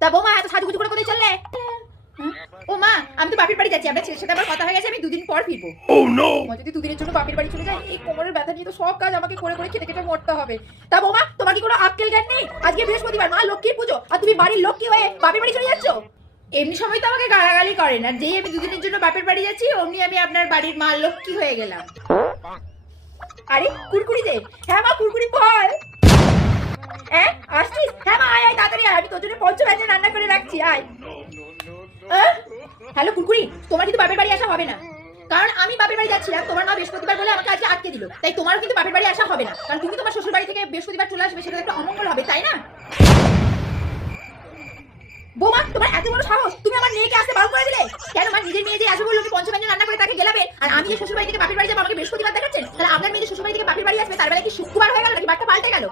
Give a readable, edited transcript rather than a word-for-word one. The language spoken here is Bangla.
তা বৌমা এত সাজুগুজু করে কোথায় চললে? ও মা, আমি তো বাপের বাড়ি যাচ্ছি, আপনার ছেলের সাথে আমার কথা হয়ে গেছে, আমি দুদিন পর ফিরবো। যদি দুদিনের জন্য বাপের বাড়ি চলে যায়, এই কোমরের ব্যথা নিয়ে তো সব কাজ আমাকে করে করে খেটে খেটে মরতে হবে। তা বৌমা, তোমার কি কোনো আক্কেল জ্ঞান নেই? আজকে বৃহস্পতিবার, মা লক্ষ্মীর পুজো, আর তুমি বাড়ির লক্ষ্মী হয়ে বাপের বাড়ি চলে যাচ্ছ? এমনি সময় তো আমাকে গালাগালি করেন, আর যেই আমি দুদিনের জন্য বাপের বাড়ি যাচ্ছি অমনি আমি আপনার বাড়ির মা লক্ষ্মী হয়ে গেলাম। আরে কুরকুরি দে। হ্যাঁ মা, কুরকুরি বল। হ্যাঁ আসছিস? হ্যাঁ মা, আয় আয় তাড়াতাড়ি আয়, আমি তোর জন্য পঞ্চব্যঞ্জন রান্না করে রাখছি, আয়। হ্যালো কুরকুরি, তোমার কিন্তু বাপের বাড়ি আসা হবে না, কারণ আমি বাপের বাড়ি যাচ্ছিলাম, তোমার মা বৃহস্পতিবার বলে আমাকে আজকে আটকে দিল, তাই তোমারও কিন্তু বাপের বাড়ি আসা হবে না, কারণ তুমি তোমার শ্বশুর বাড়ি থেকে বৃহস্পতিবার চলে আসবে, সেটা একটা অমঙ্গল হবে, তাই না? বৌমা, তোমার এত বড় সাহস, তুমি আমার মেয়েকে আসতে বারণ করে দিলে কেন? মা, নিজের মেয়ে যে আসবে বললো, কি পঞ্চব্যঞ্জন রান্না করে তাকে গেলাবে, আর আমি যে শ্বশুর বাড়ি থেকে বাপের বাড়ি যাবো আমাকে বৃহস্পতিবার দেখাচ্ছেন? তাহলে আপনার মেয়ে যে শ্বশুর বাড়ি থেকে বাপের বাড়ি আসবে, তার বেলা কি শুক্রবার হয়ে গেল নাকি বারটা পাল্টে গেল?